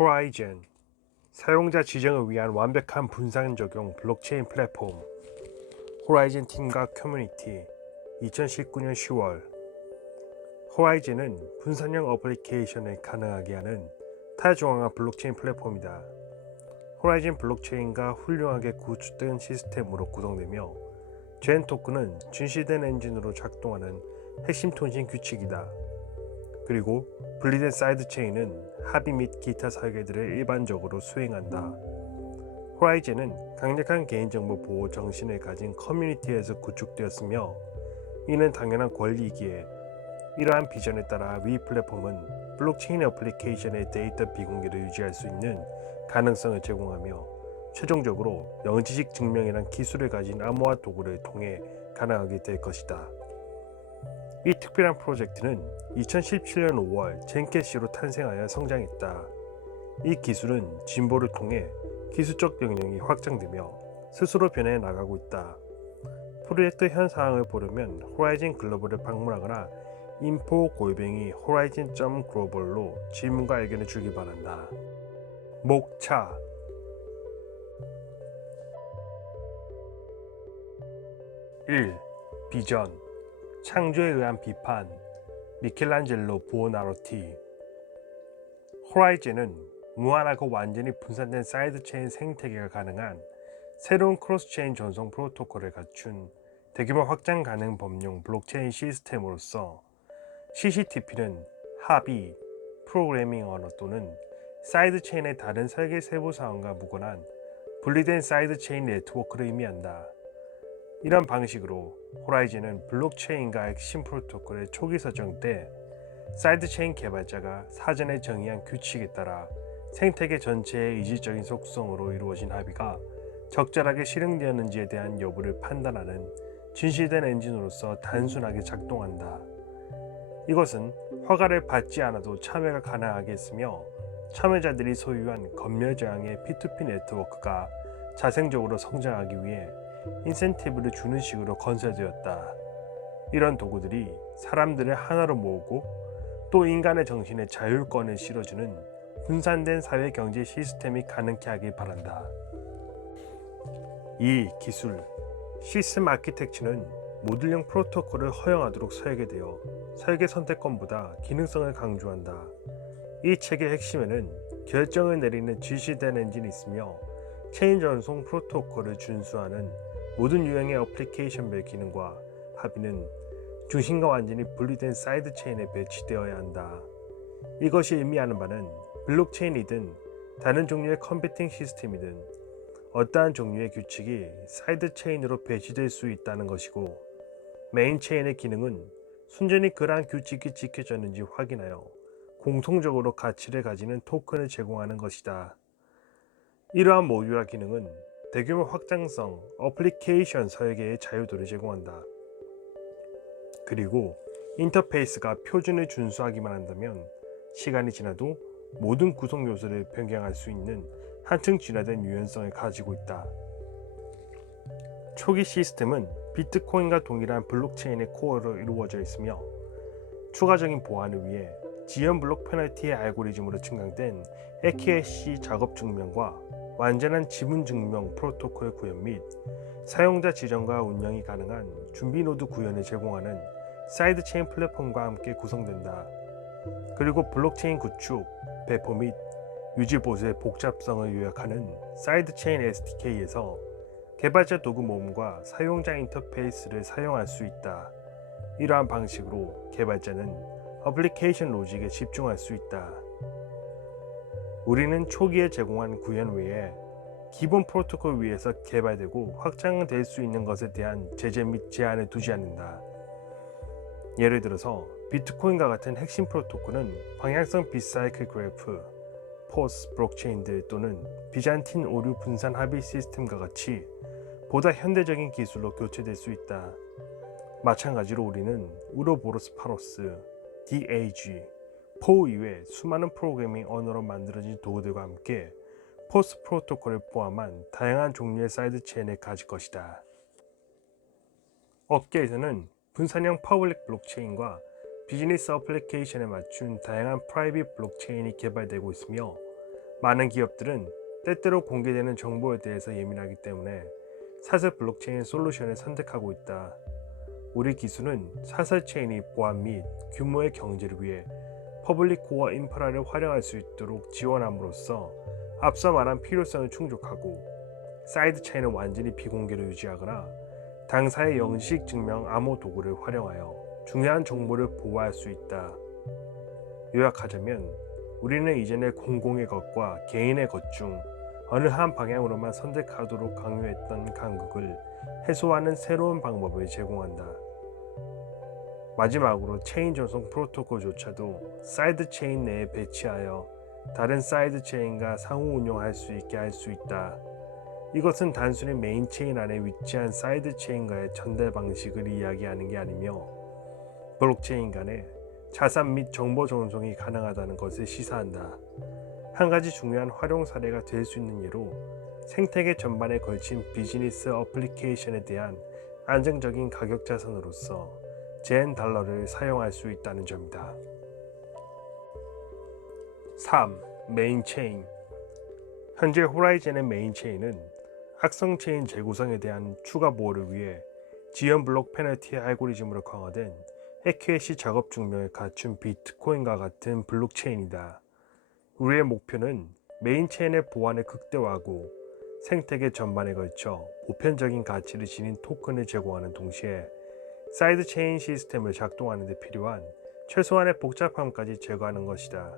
호라이즌, 사용자 지정을 위한 완벽한 분산 적용 블록체인 플랫폼. 호라이즌 팀과 커뮤니티. 2019년 10월. 호라이즌은 분산형 어플리케이션을 가능하게 하는 타중앙화 블록체인 플랫폼이다. 호라이즌 블록체인과 훌륭하게 구축된 시스템으로 구성되며 젠 토큰은 준시된 엔진으로 작동하는 핵심 통신 규칙이다. 그리고 분리된 사이드체인은 합의 및 기타 설계들을 일반적으로 수행한다. 호라이즌은 강력한 개인정보 보호 정신을 가진 커뮤니티에서 구축되었으며 이는 당연한 권리이기에 이러한 비전에 따라 위 플랫폼은 블록체인 어플리케이션의 데이터 비공개를 유지할 수 있는 가능성을 제공하며 최종적으로 영지식 증명이란 기술을 가진 암호화 도구를 통해 가능하게 될 것이다. 이 특별한 프로젝트는 2017년 5월 젠캐시로 탄생하여 성장했다. 이 기술은 진보를 통해 기술적 영역이 확장되며 스스로 변해 나가고 있다. 프로젝트 현 사항을 보려면 호라이즌 글로벌을 방문하거나 info@horizon.global로 질문과 의견을 주기 바란다. 목차 1. 비전 창조에 의한 비판 미켈란젤로 부오나로티. 호라이즌은 무한하고 완전히 분산된 사이드체인 생태계가 가능한 새로운 크로스체인 전송 프로토콜을 갖춘 대규모 확장 가능 범용 블록체인 시스템으로서 CCTP는 합의, 프로그래밍 언어 또는 사이드체인의 다른 설계 세부 사항과 무관한 분리된 사이드체인 네트워크를 의미한다. 이런 방식으로 호라이즌은 블록체인과 핵심 프로토콜의 초기 설정 때 사이드체인 개발자가 사전에 정의한 규칙에 따라 생태계 전체의 이질적인 속성으로 이루어진 합의가 적절하게 실행되었는지에 대한 여부를 판단하는 진실된 엔진으로서 단순하게 작동한다. 이것은 허가를 받지 않아도 참여가 가능하게 했으며 참여자들이 소유한 검열저항의 P2P 네트워크가 자생적으로 성장하기 위해 인센티브를 주는 식으로 건설되었다. 이런 도구들이 사람들을 하나로 모으고 또 인간의 정신에 자율권을 실어주는 분산된 사회 경제 시스템이 가능케 하길 바란다. 이 기술, 시스템 아키텍처는 모듈형 프로토콜을 허용하도록 설계되어 설계 선택권보다 기능성을 강조한다. 이 책의 핵심에는 결정을 내리는 지시된 엔진이 있으며 체인 전송 프로토콜을 준수하는 모든 유형의 어플리케이션별 기능과 합의는 중심과 완전히 분리된 사이드 체인에 배치되어야 한다. 이것이 의미하는 바는 블록체인이든 다른 종류의 컴퓨팅 시스템이든 어떠한 종류의 규칙이 사이드 체인으로 배치될 수 있다는 것이고 메인 체인의 기능은 순전히 그러한 규칙이 지켜졌는지 확인하여 공통적으로 가치를 가지는 토큰을 제공하는 것이다. 이러한 모듈화 기능은 대규모 확장성 어플리케이션 설계의 자유도를 제공한다. 그리고 인터페이스가 표준을 준수하기만 한다면 시간이 지나도 모든 구성 요소를 변경할 수 있는 한층 진화된 유연성을 가지고 있다. 초기 시스템은 비트코인과 동일한 블록체인의 코어로 이루어져 있으며 추가적인 보안을 위해 지연 블록 페널티의 알고리즘으로 증강된 AKC 작업 증명과 완전한 지문 증명 프로토콜 구현 및 사용자 지정과 운영이 가능한 준비 노드 구현을 제공하는 사이드체인 플랫폼과 함께 구성된다. 그리고 블록체인 구축, 배포 및 유지 보수의 복잡성을 요약하는 사이드체인 SDK에서 개발자 도구 모음과 사용자 인터페이스를 사용할 수 있다. 이러한 방식으로 개발자는 어플리케이션 로직에 집중할 수 있다. 우리는 초기에 제공한 구현 외에 기본 프로토콜 위에서 개발되고 확장될 수 있는 것에 대한 제재 및 제한을 두지 않는다. 예를 들어서 비트코인과 같은 핵심 프로토콜은 방향성 비사이클 그래프, 포스 블록체인들 또는 비잔틴 오류 분산 합의 시스템과 같이 보다 현대적인 기술로 교체될 수 있다. 마찬가지로 우리는 우로보로스 파로스, DAG, 포 이외 수많은 프로그래밍 언어로 만들어진 도구들과 함께 포스 프로토콜을 포함한 다양한 종류의 사이드체인을 가질 것이다. 업계에서는 분산형 퍼블릭 블록체인과 비즈니스 어플리케이션에 맞춘 다양한 프라이빗 블록체인이 개발되고 있으며 많은 기업들은 때때로 공개되는 정보에 대해서 예민하기 때문에 사설 블록체인 솔루션을 선택하고 있다. 우리 기술은 사설 체인이 보안 및 규모의 경제를 위해 퍼블릭 코어 인프라를 활용할 수 있도록 지원함으로써 앞서 말한 필요성을 충족하고 사이드 체인은 완전히 비공개로 유지하거나 당사의 영식 증명 암호 도구를 활용하여 중요한 정보를 보호할 수 있다. 요약하자면 우리는 이전에 공공의 것과 개인의 것 중 어느 한 방향으로만 선택하도록 강요했던 간극을 해소하는 새로운 방법을 제공한다. 마지막으로 체인 전송 프로토콜조차도 사이드 체인 내에 배치하여 다른 사이드 체인과 상호 운용할 수 있게 할 수 있다. 이것은 단순히 메인 체인 안에 위치한 사이드 체인과의 전달 방식을 이야기하는 게 아니며 블록체인 간의 자산 및 정보 전송이 가능하다는 것을 시사한다. 한 가지 중요한 활용 사례가 될 수 있는 예로 생태계 전반에 걸친 비즈니스 어플리케이션에 대한 안정적인 가격 자산으로서 젠 달러를 사용할 수 있다는 점이다. 3. 메인 체인. 현재 호라이즌의 메인 체인은 악성 체인 재구성에 대한 추가 보호를 위해 지연 블록 페널티의 알고리즘으로 강화된 EQC 작업 증명을 갖춘 비트코인과 같은 블록체인이다. 우리의 목표는 메인 체인의 보안을 극대화하고 생태계 전반에 걸쳐 보편적인 가치를 지닌 토큰을 제공하는 동시에 사이드 체인 시스템을 작동하는 데 필요한 최소한의 복잡함까지 제거하는 것이다.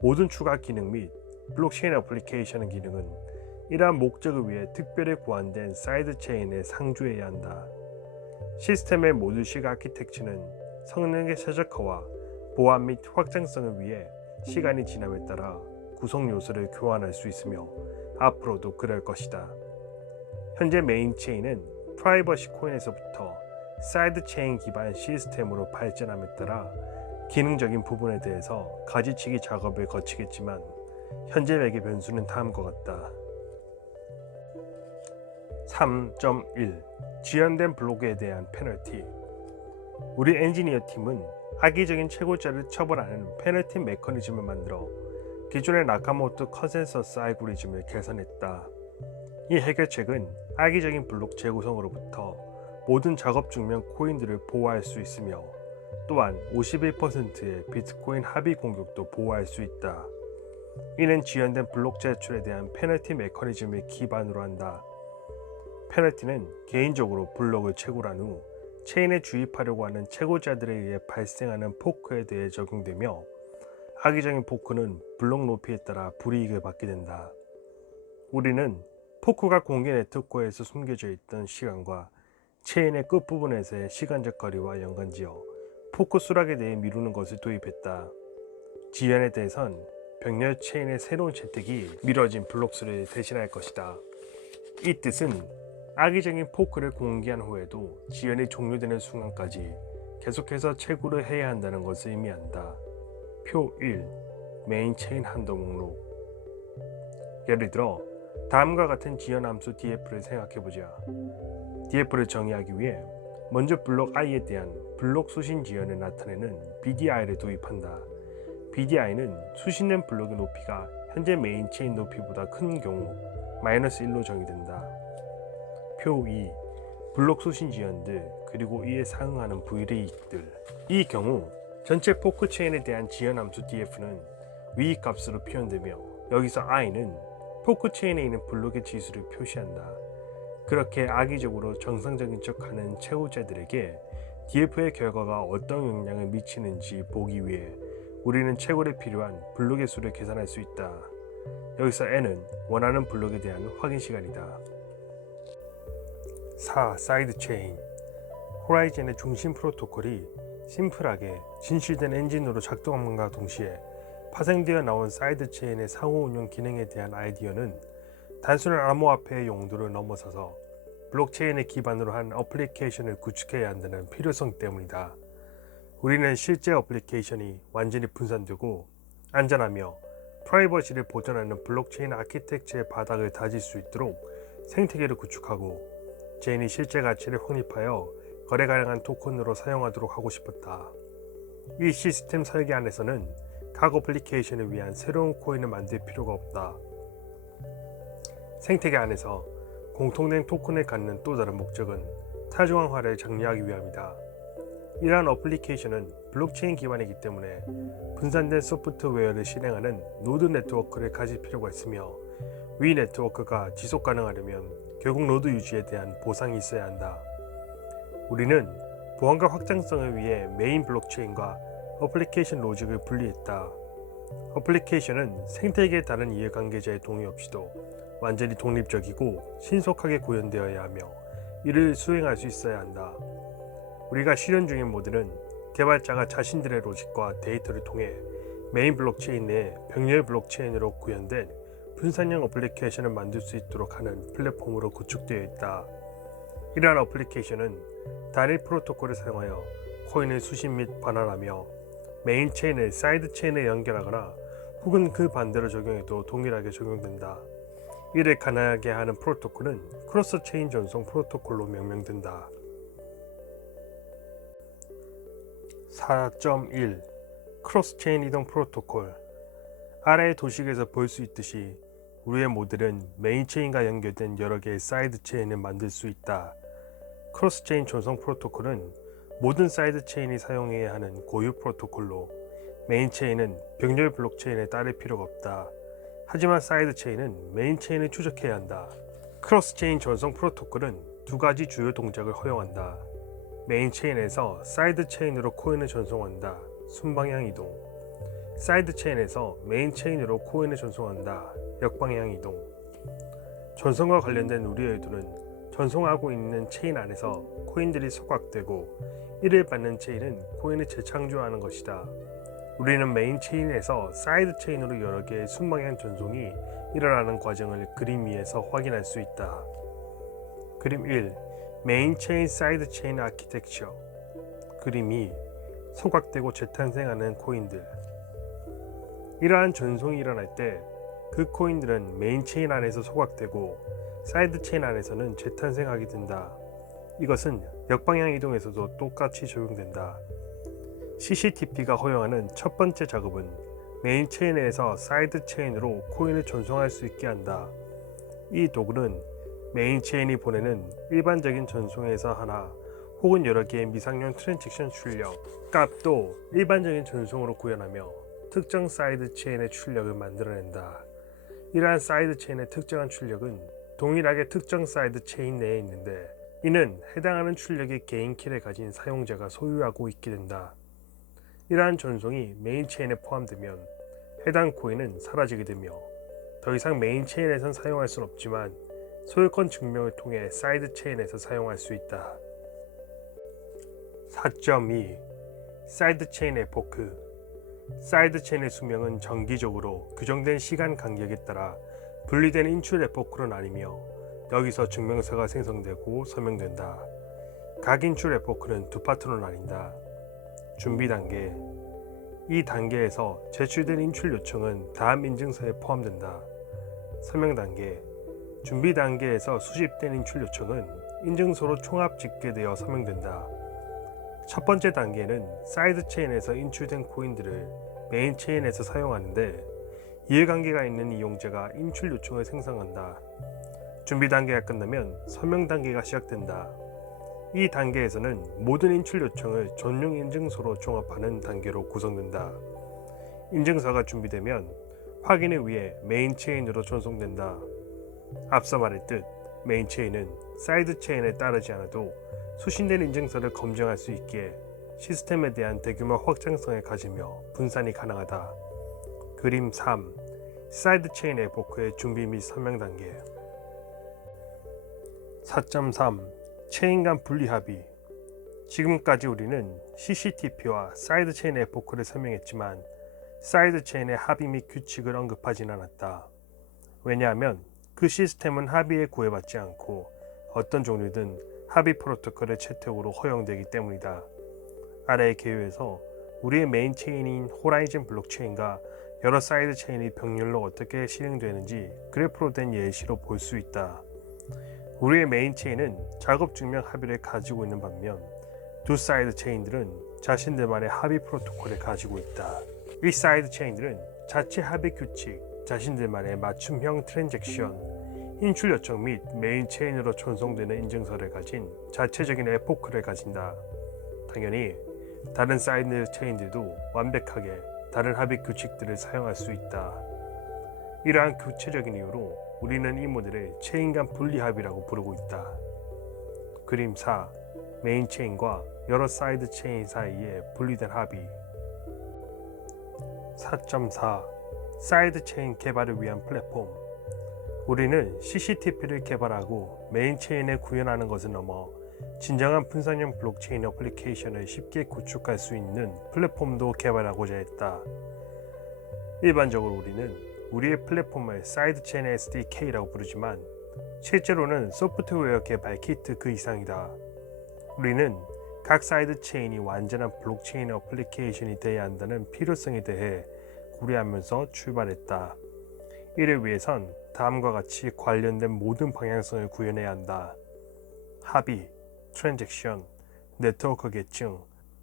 모든 추가 기능 및 블록체인 어플리케이션 기능은 이러한 목적을 위해 특별히 고안된 사이드 체인에 상주해야 한다. 시스템의 모듈식 아키텍처는 성능의 최적화와 보안 및 확장성을 위해 시간이 지남에 따라 구성 요소를 교환할 수 있으며 앞으로도 그럴 것이다. 현재 메인 체인은 프라이버시 코인에서부터 사이드 체인 기반 시스템으로 발전함에 따라 기능적인 부분에 대해서 가지치기 작업을 거치겠지만 현재 맥의 변수는 다음과 같다. 3.1 지연된 블록에 대한 페널티. 우리 엔지니어 팀은 악의적인 채굴자를 처벌하는 페널티 메커니즘을 만들어 기존의 나카모토 컨센서스 알고리즘을 개선했다. 이 해결책은 악의적인 블록 재구성으로부터 모든 작업 증명 코인들을 보호할 수 있으며 또한 51%의 비트코인 합의 공격도 보호할 수 있다. 이는 지연된 블록 제출에 대한 페널티 메커니즘을 기반으로 한다. 페널티는 개인적으로 블록을 채굴한 후 체인에 주입하려고 하는 채굴자들에 의해 발생하는 포크에 대해 적용되며 악의적인 포크는 블록 높이에 따라 불이익을 받게 된다. 우리는 포크가 공개 네트워크에서 숨겨져 있던 시간과 체인의 끝부분에서의 시간적 거리와 연관지어 포크 수락에 대해 미루는 것을 도입했다. 지연에 대해선 병렬 체인의 새로운 채택이 미뤄진 블록 수를 대신할 것이다. 이 뜻은 악의적인 포크를 공개한 후에도 지연이 종료되는 순간까지 계속해서 채굴을 해야 한다는 것을 의미한다. 표 1. 메인 체인 한도 목록. 예를 들어 다음과 같은 지연 함수 df를 생각해보자. df를 정의하기 위해 먼저 블록 i에 대한 블록 수신 지연을 나타내는 bdi를 도입한다. bdi는 수신된 블록의 높이가 현재 메인 체인 높이보다 큰 경우 -1로 정의된다. 표 2. 블록 수신 지연들 그리고 이에 상응하는 불이익들. 이 경우 전체 포크 체인에 대한 지연 함수 df는 위 값으로 표현되며 여기서 i는 포크 체인에 있는 블록의 지수를 표시한다. 그렇게 악의적으로 정상적인 척하는 채굴자들에게 df의 결과가 어떤 영향을 미치는지 보기 위해 우리는 채굴에 필요한 블록의 수를 계산할 수 있다. 여기서 n은 원하는 블록에 대한 확인 시간이다. 4. 사이드 체인. 호라이즌의 중심 프로토콜이 심플하게 진실된 엔진으로 작동함과 동시에 파생되어 나온 사이드 체인의 상호 운용 기능에 대한 아이디어는 단순한 암호화폐의 용도를 넘어서서 블록체인을 기반으로 한 어플리케이션을 구축해야 한다는 필요성 때문이다. 우리는 실제 어플리케이션이 완전히 분산되고 안전하며 프라이버시를 보존하는 블록체인 아키텍처의 바닥을 다질 수 있도록 생태계를 구축하고 체인이 실제 가치를 확립하여 거래 가능한 토큰으로 사용하도록 하고 싶었다. 이 시스템 설계 안에서는 각 어플리케이션을 위한 새로운 코인을 만들 필요가 없다. 생태계 안에서 공통된 토큰을 갖는 또 다른 목적은 타중앙화를 장려하기 위함이다. 이러한 어플리케이션은 블록체인 기반이기 때문에 분산된 소프트웨어를 실행하는 노드 네트워크를 가질 필요가 있으며 위 네트워크가 지속 가능하려면 결국 노드 유지에 대한 보상이 있어야 한다. 우리는 보안과 확장성을 위해 메인 블록체인과 어플리케이션 로직을 분리했다. 어플리케이션은 생태계의 다른 이해관계자의 동의 없이도 완전히 독립적이고 신속하게 구현되어야 하며 이를 수행할 수 있어야 한다. 우리가 실현 중인 모델은 개발자가 자신들의 로직과 데이터를 통해 메인 블록체인 내 병렬 블록체인으로 구현된 분산형 어플리케이션을 만들 수 있도록 하는 플랫폼으로 구축되어 있다. 이러한 어플리케이션은 단일 프로토콜을 사용하여 코인을 수집 및 반환하며 메인 체인을 사이드 체인에 연결하거나 혹은 그 반대로 적용해도 동일하게 적용된다. 이를 가능하게 하는 프로토콜은 크로스 체인 전송 프로토콜로 명명된다. 4.1 크로스 체인 이동 프로토콜. 아래의 도식에서 볼 수 있듯이 우리의 모델은 메인 체인과 연결된 여러 개의 사이드 체인을 만들 수 있다. 크로스 체인 전송 프로토콜은 모든 사이드 체인이 사용해야 하는 고유 프로토콜로 메인 체인은 병렬 블록체인에 따를 필요가 없다. 하지만 사이드 체인은 메인 체인을 추적해야 한다. 크로스 체인 전송 프로토콜은 두 가지 주요 동작을 허용한다. 메인 체인에서 사이드 체인으로 코인을 전송한다. 순방향 이동. 사이드 체인에서 메인 체인으로 코인을 전송한다. 역방향 이동. 전송과 관련된 우리의 의도는 전송하고 있는 체인 안에서 코인들이 소각되고 이를 받는 체인은 코인을 재창조하는 것이다. 우리는 메인 체인에서 사이드 체인으로 여러 개의 순방향 전송이 일어나는 과정을 그림 위에서 확인할 수 있다. 그림 1. 메인 체인 사이드 체인 아키텍처. 그림 2. 소각되고 재탄생하는 코인들. 이러한 전송이 일어날 때 그 코인들은 메인 체인 안에서 소각되고 사이드 체인 안에서는 재탄생하게 된다. 이것은 역방향 이동에서도 똑같이 적용된다. CCTP가 허용하는 첫 번째 작업은 메인 체인에서 사이드 체인으로 코인을 전송할 수 있게 한다. 이 도구는 메인 체인이 보내는 일반적인 전송에서 하나 혹은 여러 개의 미상용 트랜잭션 출력 값도 일반적인 전송으로 구현하며 특정 사이드 체인의 출력을 만들어낸다. 이러한 사이드 체인의 특정한 출력은 동일하게 특정 사이드 체인 내에 있는데 이는 해당하는 출력의 개인 키를 가진 사용자가 소유하고 있게 된다. 이러한 전송이 메인 체인에 포함되면 해당 코인은 사라지게 되며 더 이상 메인 체인에선 사용할 수는 없지만 소유권 증명을 통해 사이드 체인에서 사용할 수 있다. 4.2 사이드 체인의 포크. 사이드 체인의 수명은 정기적으로 규정된 시간 간격에 따라 분리된 인출 에포크로 나뉘며 여기서 증명서가 생성되고 서명된다. 각 인출 에포크는 두 파트로 나뉜다. 준비 단계. 이 단계에서 제출된 인출 요청은 다음 인증서에 포함된다. 서명 단계. 준비 단계에서 수집된 인출 요청은 인증서로 총합 집계되어 서명된다. 첫 번째 단계는 사이드 체인에서 인출된 코인들을 메인 체인에서 사용하는데 이해관계가 있는 이용자가 인출 요청을 생성한다. 준비 단계가 끝나면 서명 단계가 시작된다. 이 단계에서는 모든 인출 요청을 전용 인증서로 종합하는 단계로 구성된다. 인증서가 준비되면 확인을 위해 메인 체인으로 전송된다. 앞서 말했듯 메인 체인은 사이드 체인에 따르지 않아도 수신된 인증서를 검증할 수 있기에 시스템에 대한 대규모 확장성을 가지며 분산이 가능하다. 그림 3. 사이드 체인 에포크의 준비 및 서명 단계. 4.3 체인 간 분리 합의. 지금까지 우리는 CCTP와 사이드 체인 에포크를 설명했지만 사이드 체인의 합의 및 규칙을 언급하진 않았다. 왜냐하면 그 시스템은 합의에 구애받지 않고 어떤 종류든 합의 프로토콜의 채택으로 허용되기 때문이다. 아래의 개요에서 우리의 메인 체인인 호라이즌 블록체인과 여러 사이드 체인이 병렬로 어떻게 실행되는지 그래프로 된 예시로 볼 수 있다. 우리의 메인 체인은 작업 증명 합의를 가지고 있는 반면 두 사이드 체인들은 자신들만의 합의 프로토콜을 가지고 있다. 이 사이드 체인들은 자체 합의 규칙, 자신들만의 맞춤형 트랜잭션, 인출 요청 및 메인 체인으로 전송되는 인증서를 가진 자체적인 에포크를 가진다. 당연히 다른 사이드 체인들도 완벽하게 다른 합의 규칙들을 사용할 수 있다. 이러한 구체적인 이유로 우리는 이 모델을 체인 간 분리 합의라고 부르고 있다. 그림 4. 메인 체인과 여러 사이드 체인 사이에 분리된 합의. 4.4. 사이드 체인 개발을 위한 플랫폼. 우리는 CCTP를 개발하고 메인 체인에 구현하는 것을 넘어 진정한 분산형 블록체인 어플리케이션을 쉽게 구축할 수 있는 플랫폼도 개발하고자 했다. 일반적으로 우리는 우리의 플랫폼을 사이드체인 SDK라고 부르지만 실제로는 소프트웨어 개발 키트 그 이상이다. 우리는 각 사이드 체인이 완전한 블록체인 어플리케이션이 되어야 한다는 필요성에 대해 고려하면서 출발했다. 이를 위해선 다음과 같이 관련된 모든 방향성을 구현해야 한다. 합의, 트랜잭션, 네트워크 계층,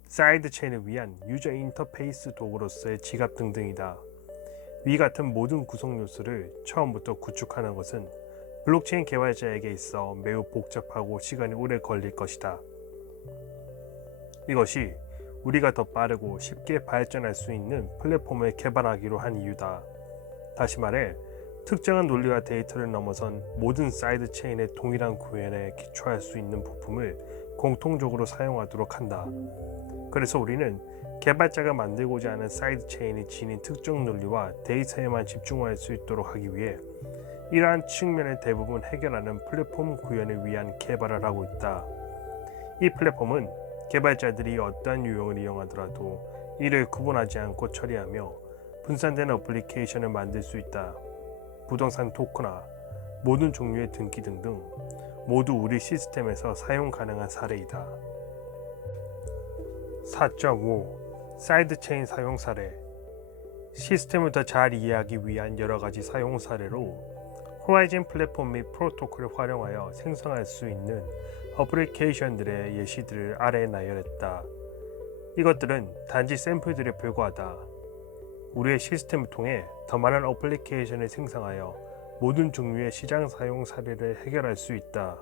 사이드 체인을 위한 유저 인터페이스 도구로서의 지갑 등등이다. 위 같은 모든 구성 요소를 처음부터 구축하는 것은 블록체인 개발자에게 있어 매우 복잡하고 시간이 오래 걸릴 것이다. 이것이 우리가 더 빠르고 쉽게 발전할 수 있는 플랫폼을 개발하기로 한 이유다. 다시 말해, 특정한 논리와 데이터를 넘어선 모든 사이드 체인의 동일한 구현에 기초할 수 있는 부품을 공통적으로 사용하도록 한다. 그래서 우리는 개발자가 만들고자 하는 사이드 체인이 지닌 특정 논리와 데이터에만 집중할 수 있도록 하기 위해 이러한 측면을 대부분 해결하는 플랫폼 구현을 위한 개발을 하고 있다. 이 플랫폼은 개발자들이 어떠한 유형을 이용하더라도 이를 구분하지 않고 처리하며 분산된 어플리케이션을 만들 수 있다. 부동산 토크나 모든 종류의 등기 등등 모두 우리 시스템에서 사용 가능한 사례이다. 4.5. 사이드 체인 사용 사례. 시스템을 더 잘 이해하기 위한 여러 가지 사용 사례로 호라이즌 플랫폼 및 프로토콜을 활용하여 생성할 수 있는 어플리케이션들의 예시들을 아래에 나열했다. 이것들은 단지 샘플들에 불과하다. 우리의 시스템을 통해 더 많은 어플리케이션을 생성하여 모든 종류의 시장 사용 사례를 해결할 수 있다.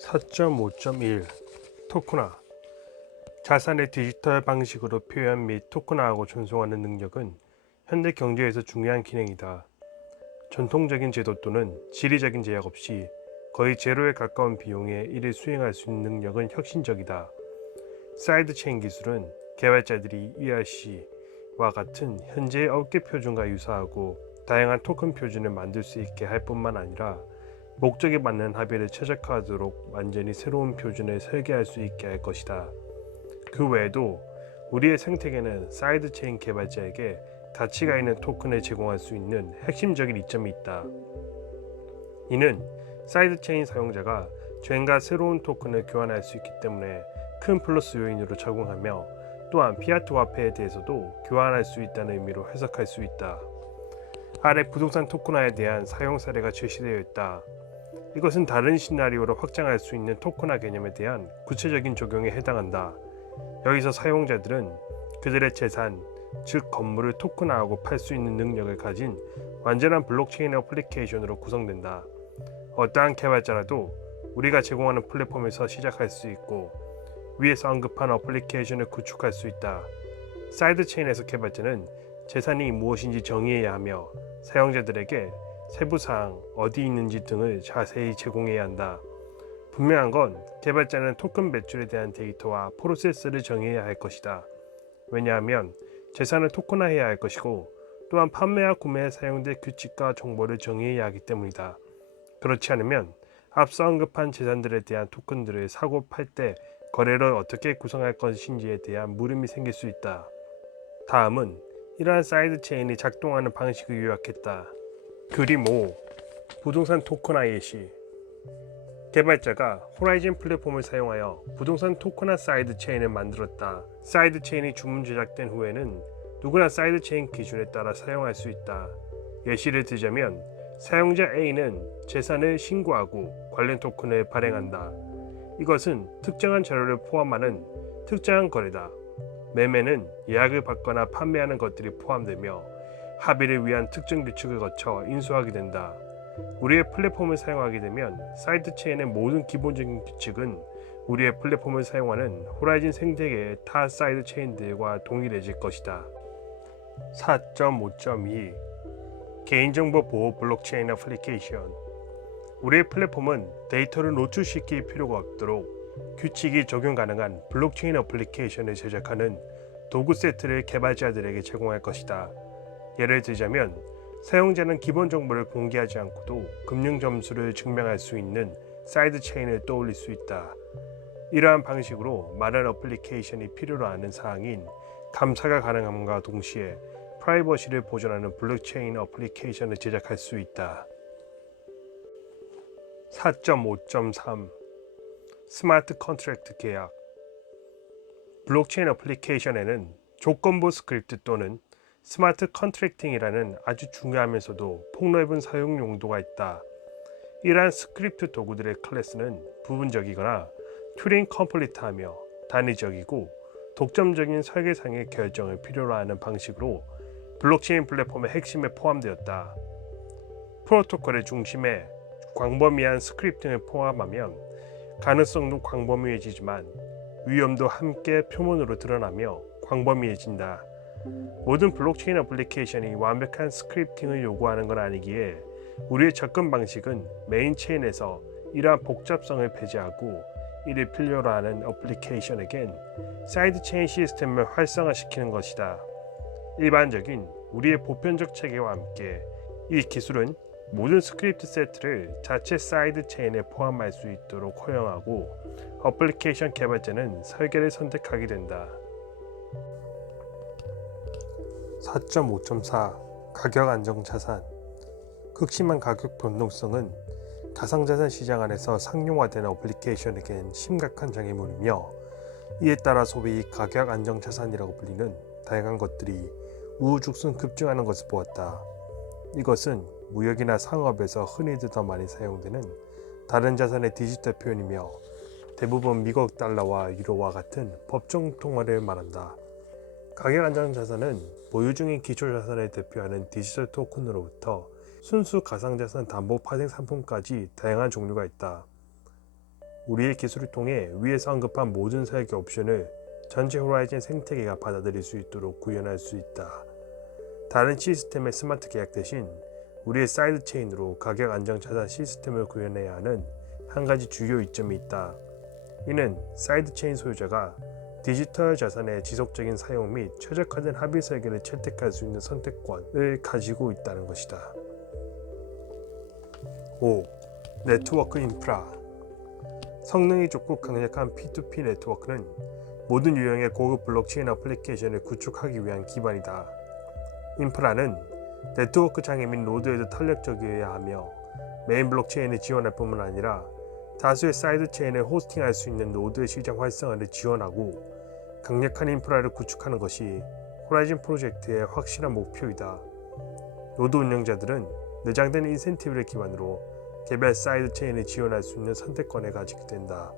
4.5.1 토크나. 자산을 디지털 방식으로 표현 및 토크나하고 전송하는 능력은 현대 경제에서 중요한 기능이다. 전통적인 제도 또는 지리적인 제약 없이 거의 제로에 가까운 비용에 이를 수행할 수 있는 능력은 혁신적이다. 사이드 체인 기술은 개발자들이 ERC와 같은 현재의 업계 표준과 유사하고 다양한 토큰 표준을 만들 수 있게 할 뿐만 아니라 목적에 맞는 합의를 최적화하도록 완전히 새로운 표준을 설계할 수 있게 할 것이다. 그 외에도 우리의 생태계는 사이드 체인 개발자에게 가치가 있는 토큰을 제공할 수 있는 핵심적인 이점이 있다. 이는 사이드 체인 사용자가 젠과 새로운 토큰을 교환할 수 있기 때문에 큰 플러스 요인으로 작용하며 또한 피아트 화폐에 대해서도 교환할 수 있다는 의미로 해석할 수 있다. 아래 부동산 토큰화에 대한 사용 사례가 제시되어 있다. 이것은 다른 시나리오로 확장할 수 있는 토큰화 개념에 대한 구체적인 적용에 해당한다. 여기서 사용자들은 그들의 재산, 즉 건물을 토큰화하고 팔 수 있는 능력을 가진 완전한 블록체인 어플리케이션으로 구성된다. 어떠한 개발자라도 우리가 제공하는 플랫폼에서 시작할 수 있고 위에서 언급한 어플리케이션을 구축할 수 있다. 사이드 체인에서 개발자는 재산이 무엇인지 정의해야 하며 사용자들에게 세부사항, 어디 있는지 등을 자세히 제공해야 한다. 분명한 건 개발자는 토큰 매출에 대한 데이터와 프로세스를 정해야 할 것이다. 왜냐하면 재산을 토큰화해야 할 것이고 또한 판매와 구매에 사용될 규칙과 정보를 정의해야 하기 때문이다. 그렇지 않으면 앞서 언급한 재산들에 대한 토큰들을 사고 팔 때 거래를 어떻게 구성할 것인지에 대한 물음이 생길 수 있다. 다음은 이러한 사이드 체인이 작동하는 방식을 요약했다. 그림 5. 부동산 토큰화 예시. 개발자가 호라이즌 플랫폼을 사용하여 부동산 토큰화 사이드 체인을 만들었다. 사이드 체인이 주문 제작된 후에는 누구나 사이드 체인 기준에 따라 사용할 수 있다. 예시를 들자면 사용자 A는 재산을 신고하고 관련 토큰을 발행한다. 이것은 특정한 자료를 포함하는 특정한 거래다. 매매는 예약을 받거나 판매하는 것들이 포함되며 합의를 위한 특정 규칙을 거쳐 인수하게 된다. 우리의 플랫폼을 사용하게 되면 사이드 체인의 모든 기본적인 규칙은 우리의 플랫폼을 사용하는 호라이즌 생태계의 타 사이드 체인들과 동일해질 것이다. 4.5.2 개인정보 보호 블록체인 애플리케이션. 우리의 플랫폼은 데이터를 노출시킬 필요가 없도록 규칙이 적용 가능한 블록체인 애플리케이션을 제작하는 도구 세트를 개발자들에게 제공할 것이다. 예를 들자면 사용자는 기본 정보를 공개하지 않고도 금융 점수를 증명할 수 있는 사이드 체인을 떠올릴 수 있다. 이러한 방식으로 많은 애플리케이션이 필요로 하는 사항인 감사가 가능함과 동시에 프라이버시를 보존하는 블록체인 애플리케이션을 제작할 수 있다. 4.5.3 스마트 컨트랙트 계약. 블록체인 애플리케이션에는 조건부 스크립트 또는 스마트 컨트랙팅이라는 아주 중요하면서도 폭넓은 사용 용도가 있다. 이러한 스크립트 도구들의 클래스는 부분적이거나 튜링 컴플리트하며 단위적이고 독점적인 설계상의 결정을 필요로 하는 방식으로 블록체인 플랫폼의 핵심에 포함되었다. 프로토콜의 중심에 광범위한 스크립팅을 포함하면 가능성도 광범위해지지만 위험도 함께 표면으로 드러나며 광범위해진다. 모든 블록체인 애플리케이션이 완벽한 스크립팅을 요구하는 건 아니기에 우리의 접근 방식은 메인 체인에서 이러한 복잡성을 배제하고 이를 필요로 하는 애플리케이션에겐 사이드 체인 시스템을 활성화시키는 것이다. 일반적인 우리의 보편적 체계와 함께 이 기술은 모든 스크립트 세트를 자체 사이드 체인에 포함할 수 있도록 허용하고 애플리케이션 개발자는 설계를 선택하게 된다. 4.5.4 가격 안정 자산. 극심한 가격 변동성은 가상자산 시장 안에서 상용화된 애플리케이션에겐 심각한 장애물이며 이에 따라 소위 가격 안정 자산이라고 불리는 다양한 것들이 우후죽순 급증하는 것을 보았다. 이것은 무역이나 상업에서 흔히들 더 많이 사용되는 다른 자산의 디지털 표현이며 대부분 미국 달러와 유로와 같은 법정 통화를 말한다. 가격 안정 자산은 보유 중인 기초 자산을 대표하는 디지털 토큰으로부터 순수 가상자산 담보 파생 상품까지 다양한 종류가 있다. 우리의 기술을 통해 위에서 언급한 모든 설계 옵션을 전체 호라이즌 생태계가 받아들일 수 있도록 구현할 수 있다. 다른 시스템의 스마트 계약 대신 우리의 사이드 체인으로 가격 안정 자산 시스템을 구현해야 하는 한 가지 주요 이점이 있다. 이는 사이드 체인 소유자가 디지털 자산의 지속적인 사용 및 최적화된 합의 설계를 채택할 수 있는 선택권을 가지고 있다는 것이다. 5. 네트워크 인프라. 성능이 좋고 강력한 P2P 네트워크는 모든 유형의 고급 블록체인 애플리케이션을 구축하기 위한 기반이다. 인프라는 네트워크 장애 및 노드에도 탄력적이어야 하며 메인 블록체인을 지원할 뿐만 아니라 다수의 사이드 체인을 호스팅할 수 있는 노드의 시장 활성화를 지원하고 강력한 인프라를 구축하는 것이 호라이즌 프로젝트의 확실한 목표이다. 노드 운영자들은 내장된 인센티브를 기반으로 개별 사이드 체인을 지원할 수 있는 선택권을 가지게 된다.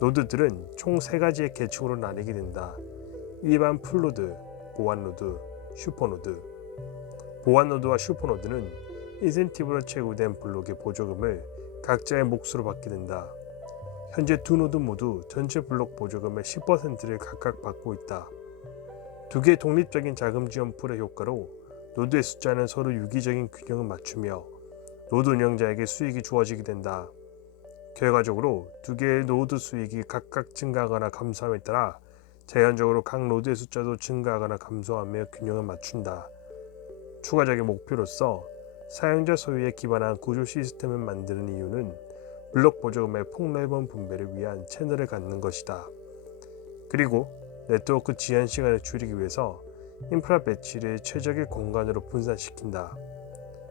노드들은 총 3가지의 계층으로 나뉘게 된다. 일반 풀노드, 보안노드, 슈퍼노드. 보안노드와 슈퍼노드는 인센티브로 채굴된 블록의 보조금을 각자의 몫으로 받게 된다. 현재 두 노드 모두 전체 블록 보조금의 10%를 각각 받고 있다. 두 개의 독립적인 자금 지원 풀의 효과로 노드의 숫자는 서로 유기적인 균형을 맞추며 노드 운영자에게 수익이 주어지게 된다. 결과적으로 두 개의 노드 수익이 각각 증가하거나 감소함에 따라 자연적으로 각 노드의 숫자도 증가하거나 감소하며 균형을 맞춘다. 추가적인 목표로서 사용자 소유에 기반한 구조 시스템을 만드는 이유는 블록 보조금의 폭넓은 분배를 위한 채널을 갖는 것이다. 그리고 네트워크 지연 시간을 줄이기 위해서 인프라 배치를 최적의 공간으로 분산시킨다.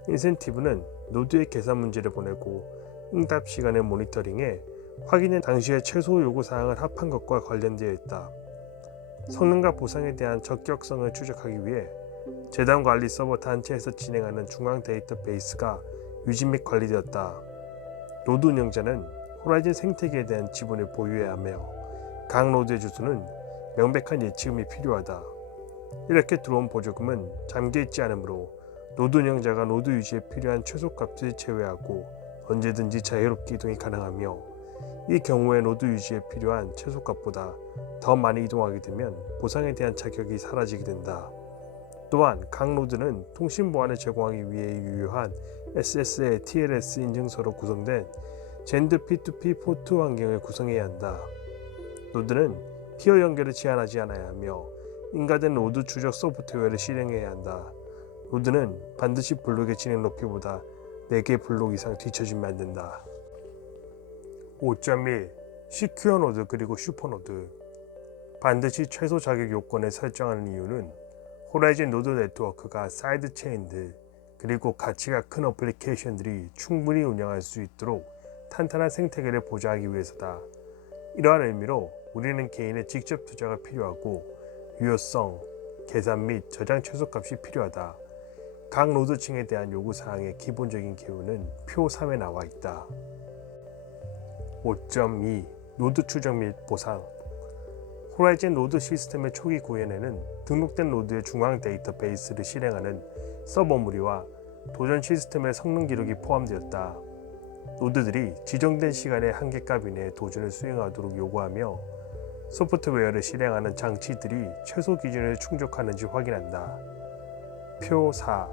인센티브는 노드의 계산 문제를 보내고 응답 시간의 모니터링에 확인된 당시의 최소 요구 사항을 합한 것과 관련되어 있다. 성능과 보상에 대한 적격성을 추적하기 위해 재단 관리 서버 단체에서 진행하는 중앙 데이터베이스가 유지 및 관리되었다. 노드 운영자는 호라이즌 생태계에 대한 지분을 보유해야 하며 각 노드의 주소는 명백한 예치금이 필요하다. 이렇게 들어온 보조금은 잠겨있지 않으므로 노드 운영자가 노드 유지에 필요한 최소값을 제외하고 언제든지 자유롭게 이동이 가능하며, 이 경우에 노드 유지에 필요한 최소값보다 더 많이 이동하게 되면 보상에 대한 자격이 사라지게 된다. 또한 각 노드는 통신 보안을 제공하기 위해 유효한 SSL, TLS 인증서로 구성된 젠드 P2P 포트 환경을 구성해야 한다. 노드는 티어 연결을 제한하지 않아야 하며 인가된 노드 추적 소프트웨어를 실행해야 한다. 노드는 반드시 블록의 진행 높이보다 4개 블록 이상 뒤처지면 안 된다. 5.1 시큐어 노드 그리고 슈퍼노드. 반드시 최소 자격 요건을 설정하는 이유는 호라이즌 노드 네트워크가 사이드 체인들 그리고 가치가 큰 어플리케이션들이 충분히 운영할 수 있도록 탄탄한 생태계를 보장하기 위해서다. 이러한 의미로 우리는 개인의 직접 투자가 필요하고 유효성, 계산 및 저장 최소값이 필요하다. 각 노드층에 대한 요구사항의 기본적인 개요는 표 3에 나와 있다. 5.2 노드 추적 및 보상. 호라이즌 노드 시스템의 초기 구현에는 등록된 노드의 중앙 데이터베이스를 실행하는 서버 무리와 도전 시스템의 성능 기록이 포함되었다. 노드들이 지정된 시간의 한계값 이내에 도전을 수행하도록 요구하며 소프트웨어를 실행하는 장치들이 최소 기준을 충족하는지 확인한다. 표 4.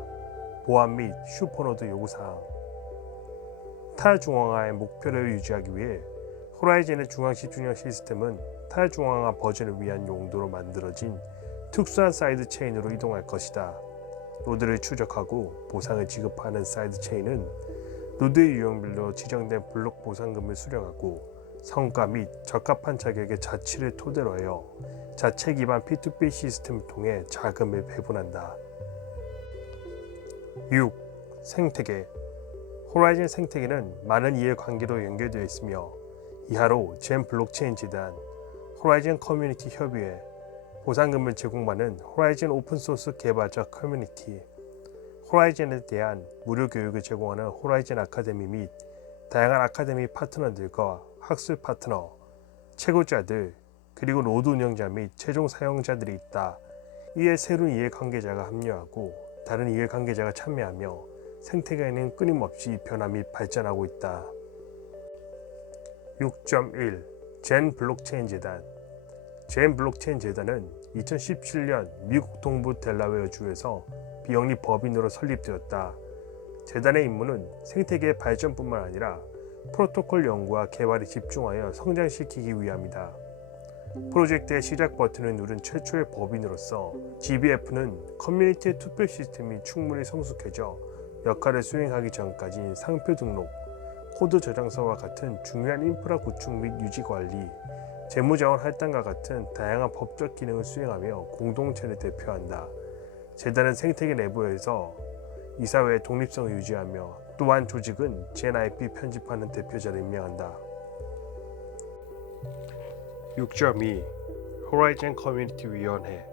보안 및 슈퍼노드 요구사항. 탈중앙화의 목표를 유지하기 위해 호라이즌의 중앙 집중력 시스템은 탈중앙화 버전을 위한 용도로 만들어진 특수한 사이드 체인으로 이동할 것이다. 노드를 추적하고 보상을 지급하는 사이드 체인은 노드의 유형별로 지정된 블록 보상금을 수령하고 성과 및 적합한 자격의 자치를 토대로 하여 자체 기반 P2P 시스템을 통해 자금을 배분한다. 6. 생태계. 호라이즌 생태계는 많은 이해관계로 연결되어 있으며 이하로 젠 블록체인 재단, 호라이즌 커뮤니티 협의회, 보상금을 제공받는 호라이즌 오픈소스 개발자 커뮤니티, 호라이즌에 대한 무료 교육을 제공하는 호라이즌 아카데미 및 다양한 아카데미 파트너들과 학술 파트너, 채굴자들, 그리고 노드 운영자 및 최종 사용자들이 있다. 이에 새로운 이해관계자가 합류하고 다른 이해관계자가 참여하며 생태계는 끊임없이 변화 및 발전하고 있다. 6.1 젠 블록체인 재단. 젠 블록체인 재단은 2017년 미국 동부 델라웨어 주에서 비영리 법인으로 설립되었다. 재단의 임무는 생태계의 발전뿐만 아니라 프로토콜 연구와 개발에 집중하여 성장시키기 위함이다. 프로젝트의 시작 버튼을 누른 최초의 법인으로서 GBF는 커뮤니티의 투표 시스템이 충분히 성숙해져 역할을 수행하기 전까지 상표 등록, 코드 저장서와 같은 중요한 인프라 구축 및 유지 관리, 재무자원 할당과 같은 다양한 법적 기능을 수행하며 공동체를 대표한다. 재단은 생태계 내부에서 이사회의 독립성을 유지하며 또한 조직은 젠 IP 편집하는 대표자를 임명한다. 6.2 호라이즌 커뮤니티 위원회.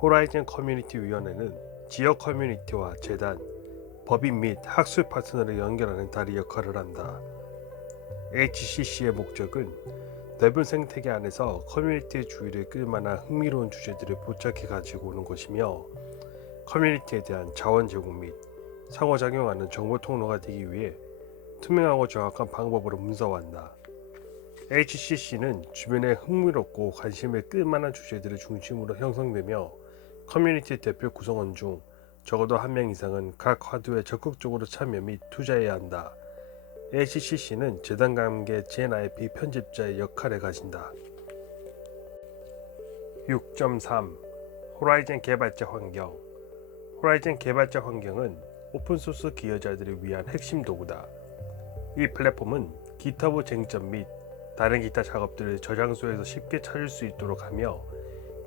호라이즌 커뮤니티 위원회는 지역 커뮤니티와 재단, 법인 및 학술 파트너를 연결하는 다리 역할을 한다. HCC의 목적은 넓은 생태계 안에서 커뮤니티의 주의를 끌만한 흥미로운 주제들을 포착해 가지고 오는 것이며 커뮤니티에 대한 자원 제공 및 상호작용하는 정보 통로가 되기 위해 투명하고 정확한 방법으로 문서화한다. HCC는 주변에 흥미롭고 관심을 끌만한 주제들을 중심으로 형성되며 커뮤니티 대표 구성원 중 적어도 한 명 이상은 각 화두에 적극적으로 참여 및 투자해야 한다. HCC는 재단과 함께 젠 IP 편집자의 역할을 가진다. 6.3 호라이즌 개발자 환경. 호라이즌 개발자 환경은 오픈소스 기여자들을 위한 핵심 도구다. 이 플랫폼은 기터브 쟁점 및 다른 기타 작업들을 저장소에서 쉽게 찾을 수 있도록 하며